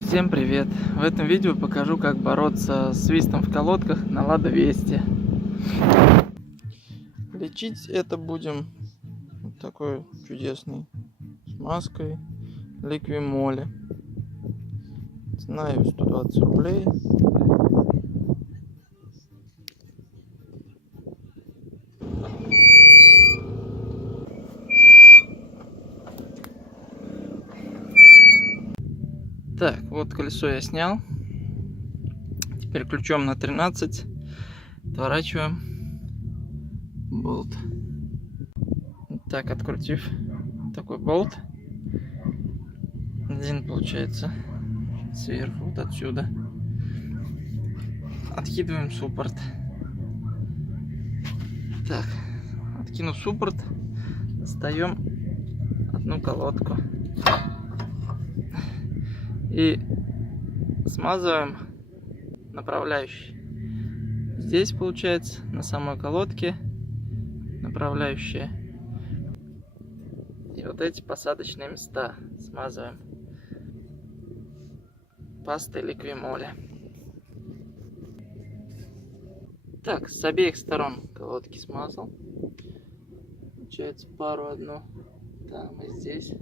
Всем привет! В этом видео покажу, как бороться с свистом в колодках на Lada Vesta. Лечить это будем вот такой чудесной смазкой Liqui-Moly. Цена ее 120 рублей. Так, вот колесо я снял. Теперь ключом на 13 отворачиваем болт. Так, открутив такой болт, один получается сверху, вот отсюда, откидываем суппорт. Так, откинув суппорт, достаем одну колодку и смазываем направляющий. Здесь получается на самой колодке направляющая, и вот эти посадочные места смазываем пастой Liqui-Moly. Так, с обеих сторон колодки смазал. Получается пару одну там и здесь.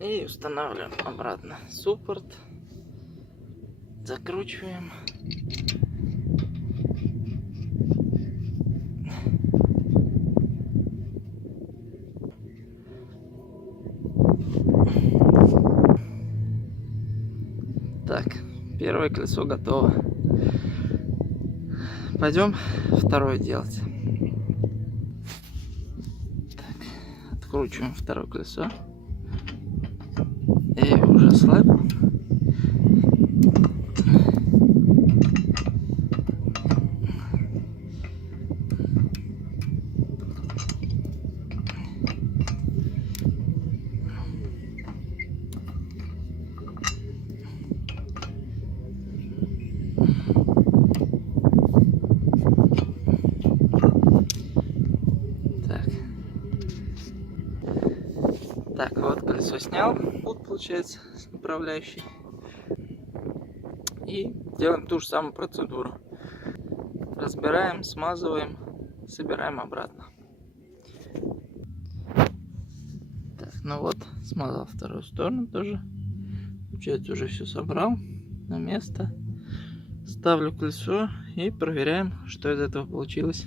И устанавливаем обратно суппорт. Закручиваем. Так, первое колесо готово. Пойдем второе делать. Так, откручиваем второе колесо. Я его уже ослабил. Так, вот колесо снял, вот получается с направляющей. И делаем ту же самую процедуру. Разбираем, смазываем, собираем обратно. Так, ну вот, смазал вторую сторону тоже. Получается, уже все собрал на место. Ставлю колесо и проверяем, что из этого получилось.